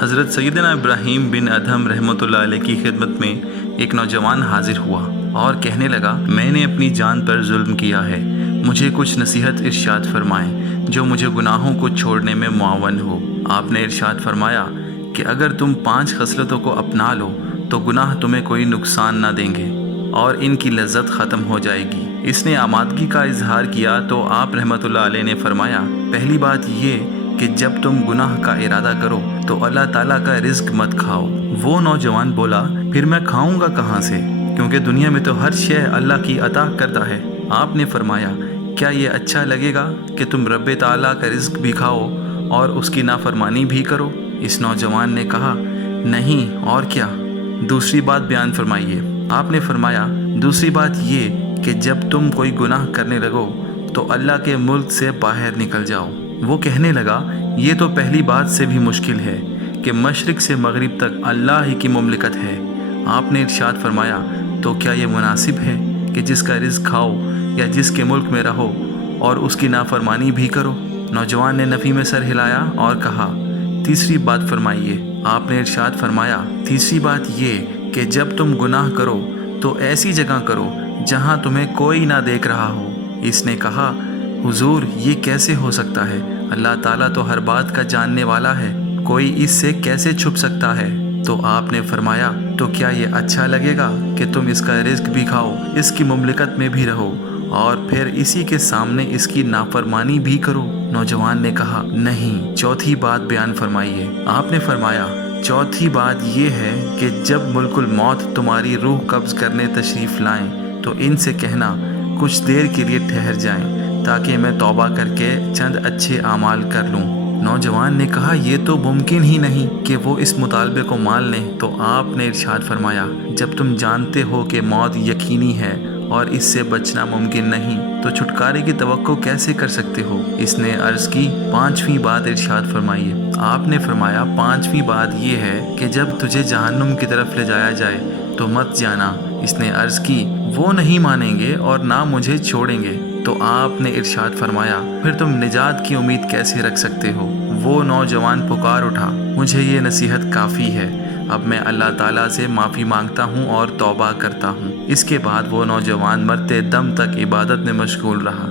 حضرت سیدنا ابراہیم بن ادھم رحمۃ اللہ علیہ کی خدمت میں ایک نوجوان حاضر ہوا اور کہنے لگا، میں نے اپنی جان پر ظلم کیا ہے، مجھے کچھ نصیحت ارشاد فرمائیں جو مجھے گناہوں کو چھوڑنے میں معاون ہو۔ آپ نے ارشاد فرمایا کہ اگر تم 5 خصلتوں کو اپنا لو تو گناہ تمہیں کوئی نقصان نہ دیں گے اور ان کی لذت ختم ہو جائے گی۔ اس نے آمادگی کا اظہار کیا تو آپ رحمۃ اللہ علیہ نے فرمایا، پہلی بات یہ کہ جب تم گناہ کا ارادہ کرو تو اللہ تعالیٰ کا رزق مت کھاؤ۔ وہ نوجوان بولا، پھر میں کھاؤں گا کہاں سے، کیونکہ دنیا میں تو ہر شے اللہ کی عطا کردہ ہے۔ آپ نے فرمایا، کیا یہ اچھا لگے گا کہ تم رب تعالیٰ کا رزق بھی کھاؤ اور اس کی نافرمانی بھی کرو؟ اس نوجوان نے کہا، نہیں، اور کیا؟ دوسری بات بیان فرمائیے۔ آپ نے فرمایا، دوسری بات یہ کہ جب تم کوئی گناہ کرنے لگو تو اللہ کے ملک سے باہر نکل جاؤ۔ وہ کہنے لگا، یہ تو پہلی بات سے بھی مشکل ہے کہ مشرق سے مغرب تک اللہ ہی کی مملکت ہے۔ آپ نے ارشاد فرمایا، تو کیا یہ مناسب ہے کہ جس کا رزق کھاؤ یا جس کے ملک میں رہو اور اس کی نافرمانی بھی کرو؟ نوجوان نے نفی میں سر ہلایا اور کہا، تیسری بات فرمائیے۔ آپ نے ارشاد فرمایا، تیسری بات یہ کہ جب تم گناہ کرو تو ایسی جگہ کرو جہاں تمہیں کوئی نہ دیکھ رہا ہو۔ اس نے کہا، حضور، یہ کیسے ہو سکتا ہے؟ اللہ تعالیٰ تو ہر بات کا جاننے والا ہے، کوئی اس سے کیسے چھپ سکتا ہے؟ تو آپ نے فرمایا، تو کیا یہ اچھا لگے گا کہ تم اس کا رزق بھی کھاؤ، اس کی مملکت میں بھی رہو اور پھر اسی کے سامنے اس کی نافرمانی بھی کرو؟ نوجوان نے کہا، نہیں، چوتھی بات بیان فرمائیے۔ آپ نے فرمایا، چوتھی بات یہ ہے کہ جب ملک الموت تمہاری روح قبض کرنے تشریف لائیں تو ان سے کہنا، کچھ دیر کے لیے ٹھہر جائیں تاکہ میں توبہ کر کے چند اچھے اعمال کر لوں۔ نوجوان نے کہا، یہ تو ممکن ہی نہیں کہ وہ اس مطالبے کو مان لیں۔ تو آپ نے ارشاد فرمایا، جب تم جانتے ہو کہ موت یقینی ہے اور اس سے بچنا ممکن نہیں تو چھٹکارے کی توقع کیسے کر سکتے ہو؟ اس نے عرض کی، 5ویں بات ارشاد فرمائیے۔ آپ نے فرمایا، 5ویں بات یہ ہے کہ جب تجھے جہنم کی طرف لے جایا جائے تو مت جانا۔ اس نے عرض کی، وہ نہیں مانیں گے اور نہ مجھے چھوڑیں گے۔ تو آپ نے ارشاد فرمایا، پھر تم نجات کی امید کیسے رکھ سکتے ہو؟ وہ نوجوان پکار اٹھا، مجھے یہ نصیحت کافی ہے، اب میں اللہ تعالیٰ سے معافی مانگتا ہوں اور توبہ کرتا ہوں۔ اس کے بعد وہ نوجوان مرتے دم تک عبادت میں مشغول رہا۔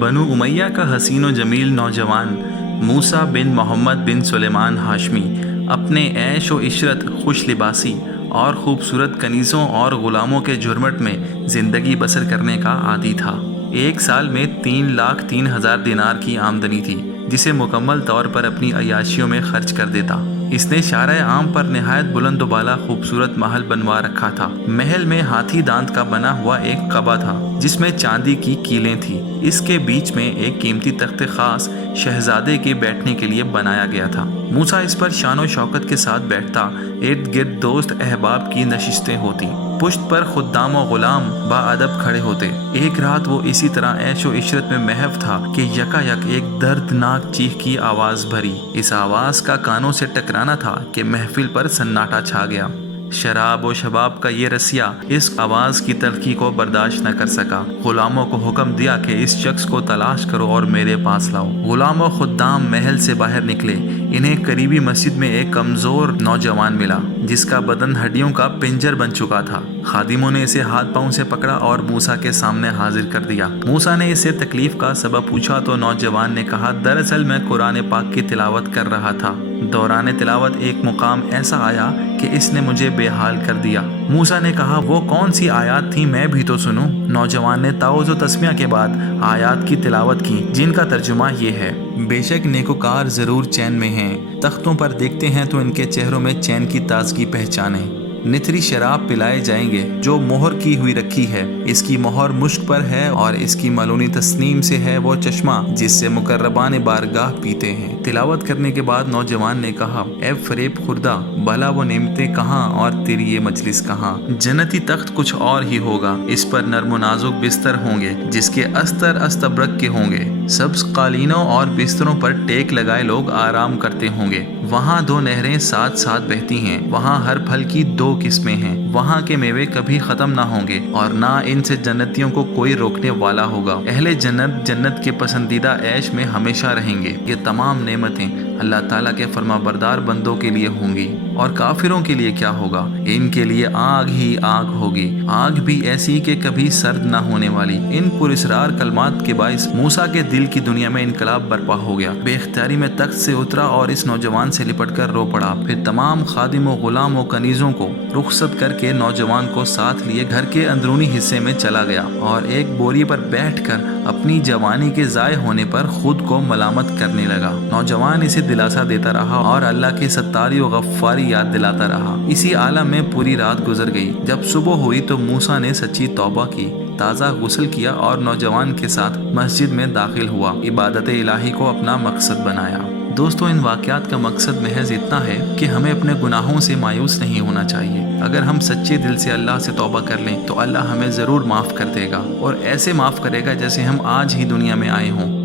بنو امیہ کا حسین و جمیل نوجوان موسیٰ بن محمد بن سلیمان ہاشمی اپنے عیش و عشرت، خوش لباسی اور خوبصورت کنیزوں اور غلاموں کے جھرمٹ میں زندگی بسر کرنے کا عادی تھا۔ ایک سال میں 3,03,000 دینار کی آمدنی تھی، جسے مکمل طور پر اپنی عیاشیوں میں خرچ کر دیتا۔ اس نے شارع عام پر نہایت بلند و بالا خوبصورت محل بنوا رکھا تھا۔ محل میں ہاتھی دانت کا بنا ہوا ایک قبہ تھا جس میں چاندی کی کیلیں تھیں۔ اس کے بیچ میں ایک قیمتی تخت خاص شہزادے کے بیٹھنے کے لیے بنایا گیا تھا۔ موسیٰ اس پر شان و شوکت کے ساتھ بیٹھتا، ارد گرد دوست احباب کی نشستیں ہوتی، پشت پر خدام و غلام با ادب کھڑے ہوتے۔ ایک رات وہ اسی طرح عیش و عشرت میں محو تھا کہ یکایک ایک دردناک چیخ کی آواز بھری۔ اس آواز کا کانوں سے ٹکرانا تھا کہ محفل پر سناٹا چھا گیا۔ شراب و شباب کا یہ رسیہ اس آواز کی تلخی کو برداشت نہ کر سکا۔ غلاموں کو حکم دیا کہ اس شخص کو تلاش کرو اور میرے پاس لاؤ۔ غلام و خدام محل سے باہر نکلے۔ انہیں قریبی مسجد میں ایک کمزور نوجوان ملا جس کا بدن ہڈیوں کا پنجر بن چکا تھا۔ خادموں نے اسے ہاتھ پاؤں سے پکڑا اور موسیٰ کے سامنے حاضر کر دیا۔ موسیٰ نے اسے تکلیف کا سبب پوچھا تو نوجوان نے کہا، دراصل میں قرآن پاک کی تلاوت کر رہا تھا۔ دوران تلاوت ایک مقام ایسا آیا کہ اس نے مجھے بے حال کر دیا۔ موسیٰ نے کہا، وہ کون سی آیات تھی، میں بھی تو سنوں۔ نوجوان نے تعوذ و تسمیہ کے بعد آیات کی تلاوت کی جن کا ترجمہ یہ ہے، بے شک نیکوکار ضرور چین میں ہیں، تختوں پر دیکھتے ہیں تو ان کے چہروں میں چین کی تازگی پہچانیں۔ نتری شراب پلائے جائیں گے جو مہر کی ہوئی رکھی ہے، اس کی مہر مشک پر ہے اور اس کی ملونی تسنیم سے ہے وہ چشمہ جس سے مقربان بارگاہ پیتے ہیں۔ تلاوت کرنے کے بعد نوجوان نے کہا، اے فریب خوردہ، بھلا وہ نعمتیں کہاں اور تیری یہ مجلس کہاں؟ جنتی تخت کچھ اور ہی ہوگا، اس پر نرم و نازک بستر ہوں گے جس کے استر استبرق کے ہوں گے، سبز قالینوں اور بستروں پر ٹیک لگائے لوگ آرام کرتے ہوں گے۔ وہاں 2 نہریں ساتھ ساتھ بہتی ہیں، وہاں ہر پھل کی 2 قسمیں ہیں، وہاں کے میوے کبھی ختم نہ ہوں گے اور نہ ان سے جنتیوں کو کوئی روکنے والا ہوگا۔ اہل جنت جنت کے پسندیدہ عیش میں ہمیشہ رہیں گے۔ یہ تمام نعمتیں اللہ تعالیٰ کے فرما بردار بندوں کے لیے ہوں گی، اور کافروں کے لیے کیا ہوگا؟ ان کے لیے آگ ہی آگ ہوگی، آگ بھی ایسی کہ کبھی سرد نہ ہونے والی۔ ان پراسرار کلمات کے باعث موسیٰ کے دل کی دنیا میں انقلاب برپا ہو گیا۔ بے اختیاری میں تخت سے اترا اور اس نوجوان سے لپٹ کر رو پڑا۔ پھر تمام خادم و غلام و کنیزوں کو رخصت کر کے نوجوان کو ساتھ لیے گھر کے اندرونی حصے میں چلا گیا اور ایک بوری پر بیٹھ کر اپنی جوانی کے ضائع ہونے پر خود کو ملامت کرنے لگا۔ نوجوان اسے دلاسا دیتا رہا اور اللہ کی ستاری و غفاری یاد دلاتا رہا۔ اسی عالم میں پوری رات گزر گئی۔ جب صبح ہوئی تو موسیٰ نے سچی توبہ کی، تازہ غسل کیا اور نوجوان کے ساتھ مسجد میں داخل ہوا، عبادت الہی کو اپنا مقصد بنایا۔ دوستو، ان واقعات کا مقصد محض اتنا ہے کہ ہمیں اپنے گناہوں سے مایوس نہیں ہونا چاہیے۔ اگر ہم سچے دل سے اللہ سے توبہ کر لیں تو اللہ ہمیں ضرور معاف کر دے گا، اور ایسے معاف کرے گا جیسے ہم آج ہی دنیا میں آئے ہوں۔